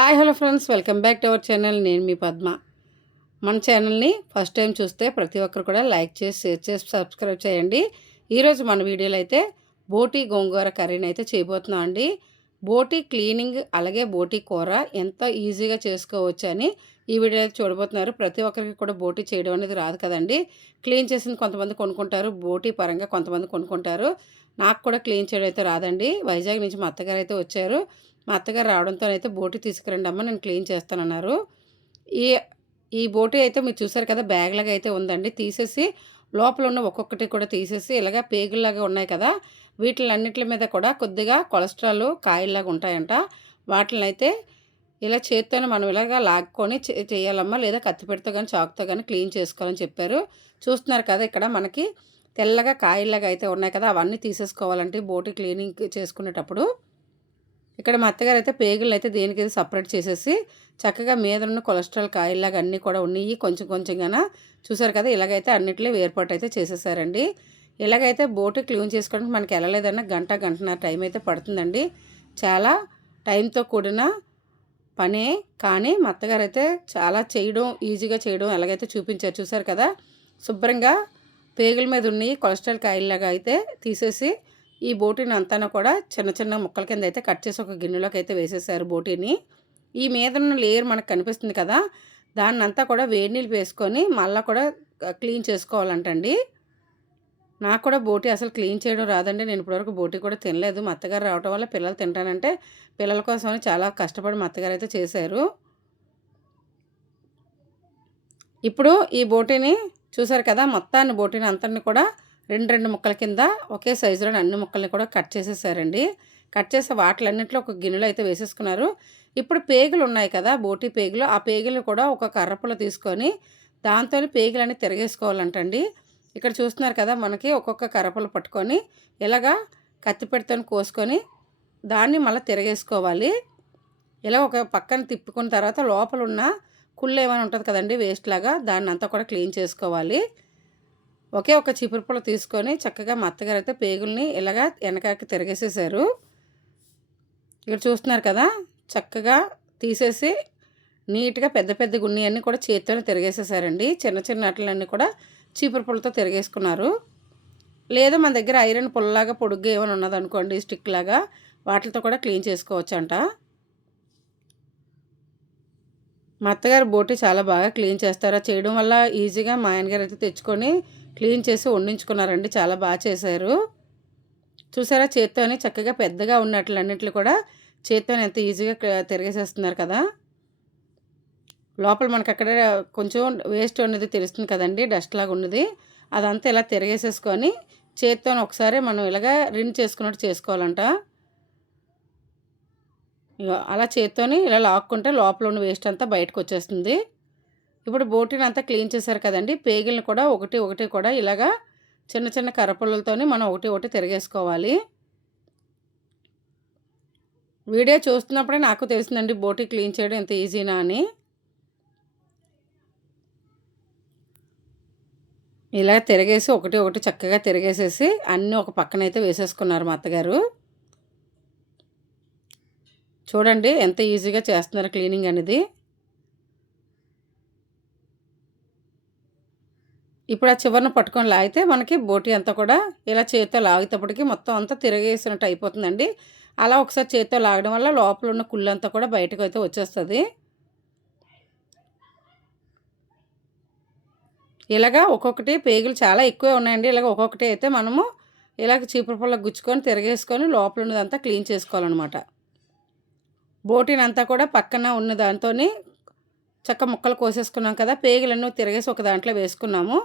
Hi hello friends. Welcome back to our channel. నేను మీ పద్మ. మన ఛానల్ని ఫస్ట్ టైం చూస్తే ప్రతి ఒక్కరు కూడా లైక్ చేసి షేర్ చేసి సబ్స్క్రైబ్ చేయండి. ఈరోజు మన వీడియోలో అయితే బోటీ గోంగూర కర్రీని అయితే చేయబోతున్నాం అండి. బోటీ క్లీనింగ్ అలాగే బోటీ కూర ఎంత ఈజీగా చేసుకోవచ్చు అని ఈ వీడియో అయితే చూడబోతున్నారు. ప్రతి ఒక్కరికి కూడా బోటీ చేయడం అనేది రాదు కదండి. క్లీన్ చేసింది కొంతమంది కొనుక్కుంటారు బోటీ పరంగా కొంతమంది కొనుక్కుంటారు. నాకు కూడా క్లీన్ చేయడం అయితే రాదండి. వైజాగ్ నుంచి మా అత్తగారు అయితే వచ్చారు. మా అత్తగారు రావడంతో అయితే బోటి తీసుకురండి అమ్మ నేను క్లీన్ చేస్తానన్నారు. ఈ ఈ బోటి అయితే మీరు చూసారు కదా బ్యాగ్ లాగా అయితే ఉందండి. తీసేసి లోపల ఉన్న ఒక్కొక్కటి కూడా తీసేసి ఇలాగ పేగుల్లాగా ఉన్నాయి కదా వీటిలన్నిటి మీద కూడా కొద్దిగా కొలెస్ట్రాల్ కాయల్లాగా ఉంటాయంట. వాటిని అయితే ఇలా చేత్తోనే మనం ఇలాగ లాక్కొని చేయాలమ్మా లేదా కత్తిపెడితో కానీ చాకుతో కానీ క్లీన్ చేసుకోవాలని చెప్పారు. చూస్తున్నారు కదా ఇక్కడ మనకి తెల్లగా కాయల్లాగా అయితే ఉన్నాయి కదా అవన్నీ తీసేసుకోవాలంటే బోటి క్లీనింగ్ చేసుకునేటప్పుడు. ఇక్కడ మా అత్తగారు అయితే పేగులు అయితే దేనికి సపరేట్ చేసేసి చక్కగా మీద ఉన్న కొలెస్ట్రాల్ కాయల్లాగా అన్నీ కూడా ఉన్నాయి. కొంచెం కొంచెంగా చూసారు కదా ఇలాగైతే అన్నిట్లో ఏర్పాటు అయితే చేసేసారండి. ఇలాగైతే బోటు క్లీన్ చేసుకోవడానికి మనకి వెళ్ళలేదన్న గంట గంటన్నర టైం అయితే పడుతుందండి. చాలా టైంతో కూడిన పనే కానీ మా అత్తగారు అయితే చాలా చేయడం ఈజీగా చేయడం ఎలాగైతే చూపించారు చూసారు కదా శుభ్రంగా పేగుల మీద ఉన్నాయి కొలెస్ట్రాల్ కాయల్లాగా అయితే తీసేసి ఈ బోటీని అంతా కూడా చిన్న చిన్న ముక్కల కింద అయితే కట్ చేసి ఒక గిన్నెలోకి అయితే వేసేసారు బోటీని. ఈ మీద ఉన్న లేయర్ మనకు కనిపిస్తుంది కదా దాన్ని అంతా కూడా వేడి నీళ్ళు వేసుకొని మళ్ళీ కూడా క్లీన్ చేసుకోవాలంటండి. నాకు కూడా బోటీ అసలు క్లీన్ చేయడం రాదండి. నేను ఇప్పటివరకు బోటీ కూడా తినలేదు. మా అత్తగారు రావడం వల్ల పిల్లలు తింటానంటే పిల్లల కోసం చాలా కష్టపడి మా అత్తగారు అయితే చేశారు. ఇప్పుడు ఈ బోటీని చూసారు కదా మొత్తాన్ని బోటీని అంతని కూడా రెండు రెండు ముక్కల కింద ఒకే సైజులో అన్ని ముక్కల్ని కూడా కట్ చేసేసారండి. కట్ చేసే వాటిలన్నింటిలో ఒక గిన్నెలో అయితే వేసేసుకున్నారు. ఇప్పుడు పేగులు ఉన్నాయి కదా బోటి పేగులు. ఆ పేగులు కూడా ఒక కర్రపుల తీసుకొని దాంతో పేగులన్నీ తిరగేసుకోవాలంటండి. ఇక్కడ చూస్తున్నారు కదా మనకి ఒక్కొక్క కర్రపులు పట్టుకొని ఇలాగా కత్తి కోసుకొని దాన్ని మళ్ళీ తిరగేసుకోవాలి. ఇలా ఒక పక్కన తిప్పుకున్న తర్వాత లోపల ఉన్న కుళ్ళు ఏమైనా ఉంటుంది కదండి వేస్ట్ లాగా దాన్ని అంతా కూడా క్లీన్ చేసుకోవాలి. ఒకే ఒక చీపురు పుల్ల తీసుకొని చక్కగా మా అత్తగారు అయితే పేగుల్ని ఇలాగా వెనకాకి తిరగేసేసారు. ఇక్కడ చూస్తున్నారు కదా చక్కగా తీసేసి నీట్గా పెద్ద పెద్ద గున్ని అన్నీ కూడా చేతితోనే తిరగేసేసారండి. చిన్న చిన్న అట్లన్నీ కూడా చీపురు పుల్లతో తిరగేసుకున్నారు. లేదా మన దగ్గర ఐరన్ పుల్లలాగా పొడుగ్గా ఏమైనా ఉన్నదనుకోండి స్టిక్ లాగా వాటితో కూడా క్లీన్ చేసుకోవచ్చు అంట మా అత్తగారు బోటి చాలా బాగా క్లీన్ చేస్తారు. చేయడం వల్ల ఈజీగా మా ఆయనగారు అయితే తెచ్చుకొని క్లీన్ చేసి వండించుకున్నారండి. చాలా బాగా చేశారు. చూసారా చేత్తోని చక్కగా పెద్దగా ఉన్నట్లన్నింటిలో కూడా చేత్తోని ఎంత ఈజీగా తిరిగేసేస్తున్నారు కదా. లోపల మనకు అక్కడ కొంచెం వేస్ట్ ఉన్నది తెలుస్తుంది కదండి డస్ట్ లాగా ఉన్నది. అదంతా ఇలా తిరిగేసేసుకొని చేత్తో ఒకసారి మనం ఇలాగా రిన్ చేసుకున్నట్టు చేసుకోవాలంట. అలా చేత్తోని ఇలా లాక్కుంటే లోపల ఉన్న వేస్ట్ అంతా బయటకు వచ్చేస్తుంది. ఇప్పుడు బోటిని అంతా క్లీన్ చేశారు కదండి. పేగిల్ని కూడా ఒకటి ఒకటి కూడా ఇలాగా చిన్న చిన్న కర్రపుల్లలతోని మనం ఒకటి ఒకటి తిరిగేసుకోవాలి. వీడియో చూస్తున్నప్పుడే నాకు తెలిసిందండి బోటి క్లీన్ చేయడం ఎంత ఈజీనా అని. ఇలా తిరగేసి ఒకటి ఒకటి చక్కగా తిరగేసేసి అన్నీ ఒక పక్కన అయితే వేసేసుకున్నారు మా అత్తగారు. చూడండి ఎంత ఈజీగా చేస్తున్నారు క్లీనింగ్ అనేది. ఇప్పుడు ఆ చివరిని పట్టుకొని లాగితే మనకి బోటి అంతా కూడా ఇలా చేతితో లాగేటప్పటికి మొత్తం అంతా తిరగేసినట్టు అయిపోతుందండి. అలా ఒకసారి చేతితో లాగడం వల్ల లోపల ఉన్న కుళ్ళంతా కూడా బయటకు అయితే వచ్చేస్తుంది. ఇలాగా ఒక్కొక్కటి పేగులు చాలా ఎక్కువే ఉన్నాయండి. ఇలాగ ఒక్కొక్కటి అయితే మనము ఇలాగ చీపురు పుల్ల గుచ్చుకొని తిరగేసుకొని లోపల ఉన్నదంతా క్లీన్ చేసుకోవాలన్నమాట. బోటిని అంతా కూడా పక్కన ఉన్న దాంతో చక్క ముక్కలు కోసేసుకున్నాం కదా పేగులన్నీ తిరగేసి ఒక దాంట్లో వేసుకున్నాము.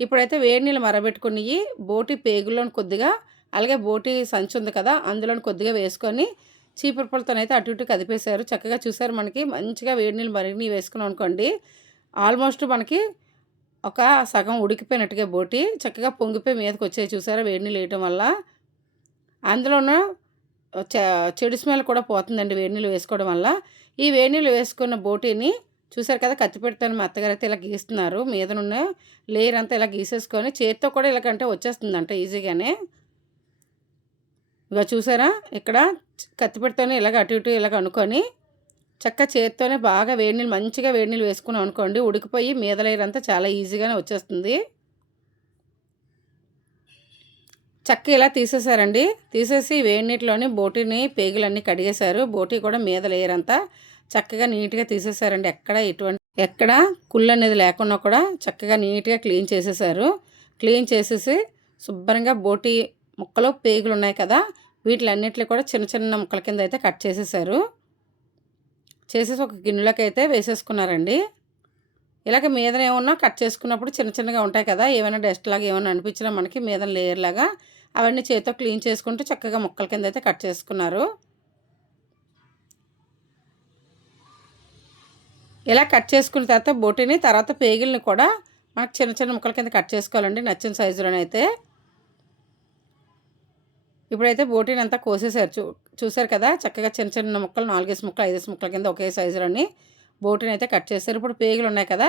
ఇప్పుడైతే వేడి నీళ్ళు మరబెట్టుకుని బోటి పేగుల్లోని కొద్దిగా అలాగే బోటి సంచి ఉంది కదా అందులోని కొద్దిగా వేసుకొని చీపురు పుల్లతోనైతే అటు ఇటు కదిపేశారు. చక్కగా చూసారు మనకి మంచిగా వేడి నీళ్ళు మరిగి వేసుకున్నాం అనుకోండి ఆల్మోస్ట్ మనకి ఒక సగం ఉడికిపోయినట్టుగా బోటి చక్కగా పొంగిపోయి మీదకి వచ్చాయి. చూసారా వేడి నీళ్ళు వేయటం వల్ల? అందులోనూ చెడు స్మెల్ కూడా పోతుందండి వేడి నీళ్ళు వేసుకోవడం వల్ల. ఈ వేడి నీళ్ళు వేసుకున్న బోటీని చూసారు కదా! కత్తి పెడతాను మా అత్తగారు అయితే ఇలా గీస్తున్నారు. మీదనున్న లేయర్ అంతా ఇలా గీసేసుకొని చేత్తో కూడా ఇలాగంటే వచ్చేస్తుందంట ఈజీగానే. ఇక చూసారా? ఇక్కడ కత్తి పెడతాను ఇలాగ అటు ఇటు ఇలాగ అనుకొని చక్క చేత్తోనే బాగా వేడి నీళ్ళు మంచిగా వేడి నీళ్ళు వేసుకున్నాం అనుకోండి ఉడికిపోయి మీద లేయర్ అంతా చాలా ఈజీగానే వచ్చేస్తుంది. చక్క ఇలా తీసేసారండి. తీసేసి వేడి నీటిలోని బోటీని పేగులన్నీ కడిగేశారు. బోటీ కూడా మీద లేయర్ అంతా చక్కగా నీట్గా తీసేసారండి. ఎక్కడ ఎటువంటి ఎక్కడ కుళ్ళు అనేది లేకుండా కూడా చక్కగా నీట్గా క్లీన్ చేసేసారు. క్లీన్ చేసేసి శుభ్రంగా బోటి ముక్కలు పేగులు ఉన్నాయి కదా వీటిలన్నిటిని కూడా చిన్న చిన్న ముక్కల కింద అయితే కట్ చేసేసారు. చేసేసి ఒక గిన్నెలోకి అయితే వేసేసుకున్నారండి. ఇలాగ మీదన ఏమన్నా కట్ చేసుకున్నప్పుడు చిన్న చిన్నగా ఉంటాయి కదా ఏమైనా డస్ట్ లాగా ఏమైనా అనిపించినా మనకి మీద లేయర్ లాగా అవన్నీ చేతితో క్లీన్ చేసుకుంటూ చక్కగా ముక్కల కింద అయితే కట్ చేసుకున్నారు. ఇలా కట్ చేసుకున్న తర్వాత బోటిని తర్వాత పేగిల్ని కూడా మనకు చిన్న చిన్న ముక్కల కింద కట్ చేసుకోవాలండి నచ్చిన సైజులోనైతే. ఇప్పుడైతే బోటీని అంతా కోసేసారు చూ చూసారు కదా చక్కగా చిన్న చిన్న ముక్కలు నాలుగేసి ముక్కలు ఐదేసి ముక్కల కింద ఒకే సైజులోని బోటీని అయితే కట్ చేస్తారు ఇప్పుడు పేగులు ఉన్నాయి కదా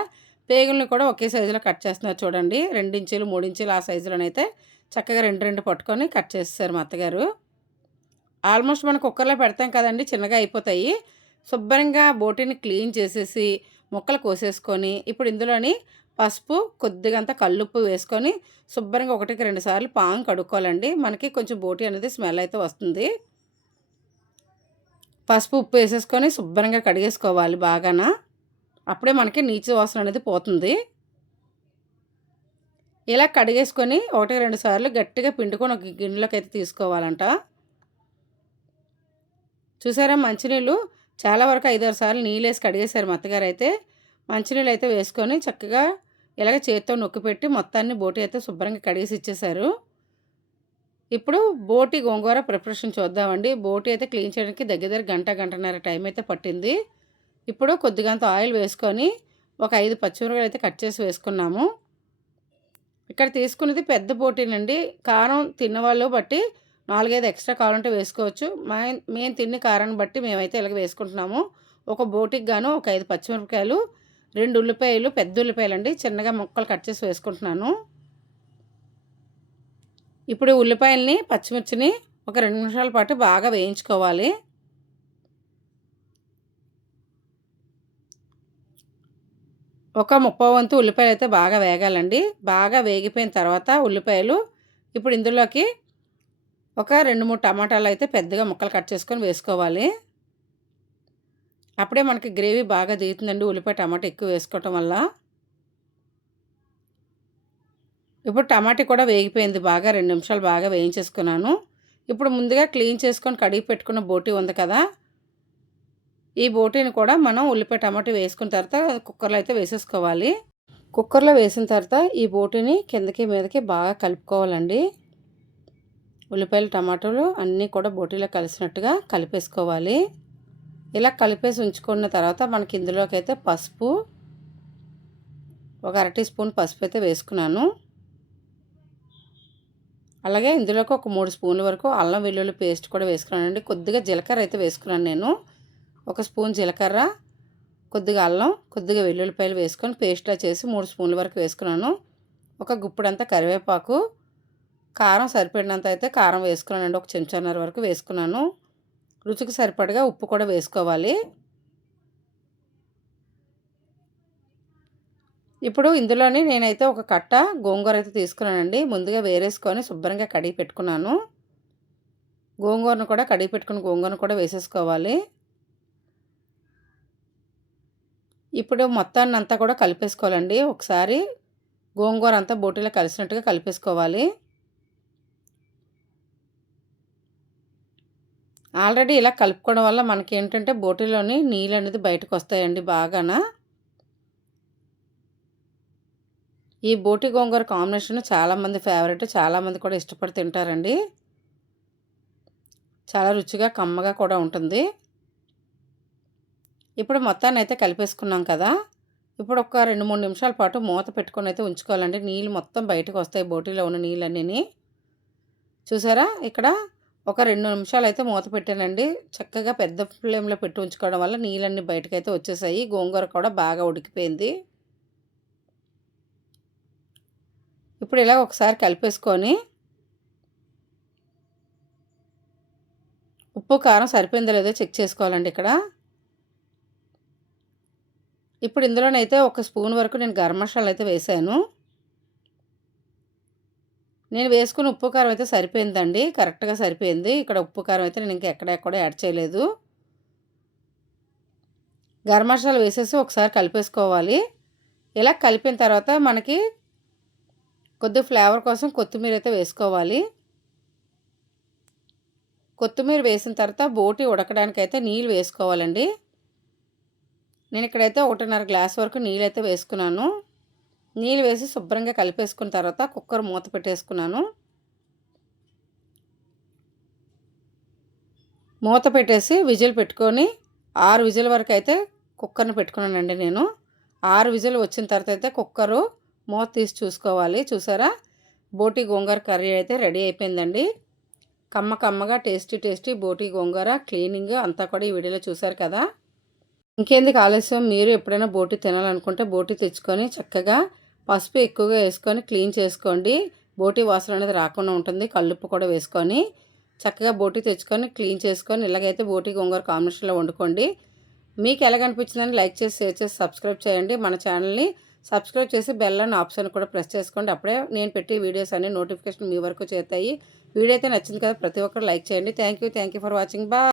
పేగుల్ని కూడా ఒకే సైజులో కట్ చేస్తున్నారు చూడండి. రెండించీలు మూడించీలు ఆ సైజులోనైతే చక్కగా రెండు రెండు పట్టుకొని కట్ చేస్తారు మా అత్తగారు. ఆల్మోస్ట్ మనం కుక్కర్లో పెడతాం కదండి చిన్నగా అయిపోతాయి. శుభ్రంగా బోటీని క్లీన్ చేసేసి ముక్కలు కోసేసుకొని ఇప్పుడు ఇందులోని పసుపు కొద్దిగంత కల్లుప్పు వేసుకొని శుభ్రంగా ఒకటికి రెండు సార్లు పాము కడుక్కోవాలండి. మనకి కొంచెం బోటి అనేది స్మెల్ అయితే వస్తుంది. పసుపు ఉప్పు వేసేసుకొని శుభ్రంగా కడిగేసుకోవాలి బాగాన. అప్పుడే మనకి నీచు వాసన అనేది పోతుంది. ఇలా కడిగేసుకొని ఒకటి రెండు సార్లు గట్టిగా పిండుకొని ఒక గిన్నెలోకి అయితే తీసుకోవాలంట. చూసారా మంచినీళ్ళు చాలా వరకు ఐదారు సార్లు నీళ్ళేసి కడిగేశారు మా అత్తగారు అయితే. మంచినీళ్ళు అయితే వేసుకొని చక్కగా ఇలాగ చేతితో నొక్కి పెట్టి మొత్తాన్ని బోటి అయితే శుభ్రంగా కడిగేసి ఇచ్చేశారు. ఇప్పుడు బోటి గోంగూర ప్రిపరేషన్ చూద్దామండి. బోటి అయితే క్లీన్ చేయడానికి దగ్గర దగ్గర గంట గంటన్నర టైం అయితే పట్టింది. ఇప్పుడు కొద్దిగంత ఆయిల్ వేసుకొని ఒక ఐదు పచ్చిమిరకాయలు అయితే కట్ చేసి వేసుకున్నాము. ఇక్కడ తీసుకున్నది పెద్ద బోటీనండి. కారం తిన్నవాళ్ళు బట్టి నాలుగైదు ఎక్స్ట్రా కావాలంటే వేసుకోవచ్చు. మేము తిన్న కారాన్ని బట్టి మేమైతే ఇలాగ వేసుకుంటున్నాము. ఒక బోటికి గాను ఒక ఐదు పచ్చిమిరపకాయలు రెండు ఉల్లిపాయలు పెద్ద ఉల్లిపాయలు అండి చిన్నగా ముక్కలు కట్ చేసి వేసుకుంటున్నాను. ఇప్పుడు ఉల్లిపాయల్ని పచ్చిమిర్చిని ఒక రెండు నిమిషాల పాటు బాగా వేయించుకోవాలి. ఒక ముప్పై వంతు ఉల్లిపాయలు అయితే బాగా వేగాలండి. బాగా వేగిపోయిన తర్వాత ఉల్లిపాయలు ఇప్పుడు ఇందులోకి ఒక రెండు మూడు టమాటాలు అయితే పెద్దగా ముక్కలు కట్ చేసుకొని వేసుకోవాలి. అప్పుడే మనకి గ్రేవీ బాగా దిగుతుందండి. ఉల్లిపాయ టమాటా ఎక్కువ వేసుకోవటం వల్ల. ఇప్పుడు టమాటా కూడా వేగిపోయింది. బాగా రెండు నిమిషాలు బాగా వేయించేసుకున్నాను. ఇప్పుడు ముందుగా క్లీన్ చేసుకొని కడిగి పెట్టుకున్న బోటీ ఉంది కదా. ఈ బోటీని కూడా మనం ఉల్లిపాయ టమాటా వేసుకున్న తర్వాత కుక్కర్లో అయితే వేసేసుకోవాలి. కుక్కర్లో వేసిన తర్వాత ఈ బోటీని కిందకి మీదకి బాగా కలుపుకోవాలండి. ఉల్లిపాయలు టమాటాలు అన్నీ కూడా బోటీలో కలిసినట్టుగా కలిపేసుకోవాలి. ఇలా కలిపేసి ఉంచుకున్న తర్వాత మనకి ఇందులోకి అయితే పసుపు ఒక అర టీ స్పూన్ పసుపు అయితే వేసుకున్నాను. అలాగే ఇందులోకి ఒక మూడు స్పూన్ల వరకు అల్లం వెల్లుల్లి పేస్ట్ కూడా వేసుకున్నానండి కొద్దిగా జీలకర్ర అయితే వేసుకున్నాను నేను. ఒక స్పూన్ జీలకర్ర కొద్దిగా అల్లం కొద్దిగా వెల్లుల్లిపాయలు వేసుకొని పేస్ట్లా చేసి మూడు స్పూన్ల వరకు వేసుకున్నాను. ఒక గుప్పుడంతా కరివేపాకు కారం సరిపడినంత అయితే కారం వేసుకున్నానండి. ఒక చెంచాన్నర వరకు వేసుకున్నాను. రుచికి సరిపడగా ఉప్పు కూడా వేసుకోవాలి. ఇప్పుడు ఇందులోనే నేనైతే ఒక కట్ట గోంగూర అయితే తీసుకున్నానండి. ముందుగా వేరేసుకొని శుభ్రంగా కడిగి పెట్టుకున్నాను. గోంగూరను కూడా కడిగి పెట్టుకుని గోంగూరను కూడా వేసేసుకోవాలి. ఇప్పుడు మొత్తాన్ని అంతా కూడా కలిపేసుకోవాలండి. ఒకసారి గోంగూర అంతా బోటీలో కలిసినట్టుగా కలిపేసుకోవాలి. ఆల్రెడీ ఇలా కలుపుకోవడం వల్ల మనకి ఏంటంటే బోటీలోని నీళ్ళు అనేది బయటకు వస్తాయండి బాగాన. ఈ బోటి గోంగూర కాంబినేషన్ చాలామంది ఫేవరెట్ చాలామంది కూడా ఇష్టపడి తింటారండి. చాలా రుచిగా కమ్మగా కూడా ఉంటుంది. ఇప్పుడు మొత్తాన్ని అయితే కలిపేసుకున్నాం కదా. ఇప్పుడు ఒక రెండు మూడు నిమిషాల పాటు మూత పెట్టుకొని అయితే ఉంచుకోవాలండి. నీళ్ళు మొత్తం బయటకు వస్తాయి బోటీలో ఉన్న నీళ్ళన్నీ చూసారా? ఇక్కడ ఒక రెండు నిమిషాలు అయితే మూత పెట్టానండి. చక్కగా పెద్ద ఫ్లేమ్లో పెట్టి ఉంచుకోవడం వల్ల నీళ్ళన్నీ బయటకైతే వచ్చేసాయి. గోంగూర కూడా బాగా ఉడికిపోయింది. ఇప్పుడు ఇలా ఒకసారి కలిపేసుకొని ఉప్పు కారం సరిపోయిందో లేదో చెక్ చేసుకోవాలండి ఇక్కడ. ఇప్పుడు ఇందులోనైతే ఒక స్పూన్ వరకు నేను గరం మసాలా అయితే వేసాను. నేను వేసుకున్న ఉప్పు కారం అయితే సరిపోయిందండి. కరెక్ట్గా సరిపోయింది. ఇక్కడ ఉప్పు కారం అయితే నేను ఇంకా ఎక్కడెక్కడ యాడ్ చేయలేదు. గరం మసాలా వేసేసి ఒకసారి కలిపేసుకోవాలి. ఇలా కలిపిన తర్వాత మనకి కొద్ది ఫ్లేవర్ కోసం కొత్తిమీర అయితే వేసుకోవాలి. కొత్తిమీర వేసిన తర్వాత బోటి ఉడకడానికి అయితే నీళ్ళు వేసుకోవాలండి. నేను ఇక్కడైతే ఒకటిన్నర గ్లాస్ వరకు నీళ్ళు అయితే వేసుకున్నాను. నీళ్ళు వేసి శుభ్రంగా కలిపేసుకున్న తర్వాత కుక్కర్ మూత పెట్టేసుకున్నాను. మూత పెట్టేసి విజిల్ పెట్టుకొని ఆరు విజిల్ వరకు అయితే కుక్కర్ని పెట్టుకున్నానండి నేను. ఆరు విజిల్ వచ్చిన తర్వాత అయితే కుక్కరు మూత తీసి చూసుకోవాలి. చూసారా? బోటి గోంగూర కర్రీ అయితే రెడీ అయిపోయిందండి. కమ్మ కమ్మగా టేస్టీ టేస్టీ బోటి గోంగూర క్లీనింగ్ అంతా కూడా ఈ వీడియోలో చూసారు కదా? ఇంకేందుకు ఆలస్యం? మీరు ఎప్పుడైనా బోటి తినాలనుకుంటే బోటి తెచ్చుకొని చక్కగా పసుపు ఎక్కువగా వేసుకొని క్లీన్ చేసుకోండి. బోటి వాసన అనేది రాకుండా ఉంటుంది. కల్లుప్పు కూడా వేసుకొని చక్కగా బోటి తెచ్చుకొని క్లీన్ చేసుకొని ఇలాగైతే బోటి గోంగూర కాంబినేషన్లో వండుకోండి. మీకు ఎలాగనిపించిందని లైక్ చేసి షేర్ చేసి సబ్స్క్రైబ్ చేయండి. మన ఛానల్ని సబ్స్క్రైబ్ చేసి బెల్ అన్న ఆప్షన్ కూడా ప్రెస్ చేసుకోండి. అప్పుడే నేను పెట్టి వీడియోస్ అన్ని నోటిఫికేషన్ మీ వరకు చేతాయి వీడియో అయితే నచ్చింది కదా ప్రతి ఒక్కరు లైక్ చేయండి. Thank you thank you for watching. బా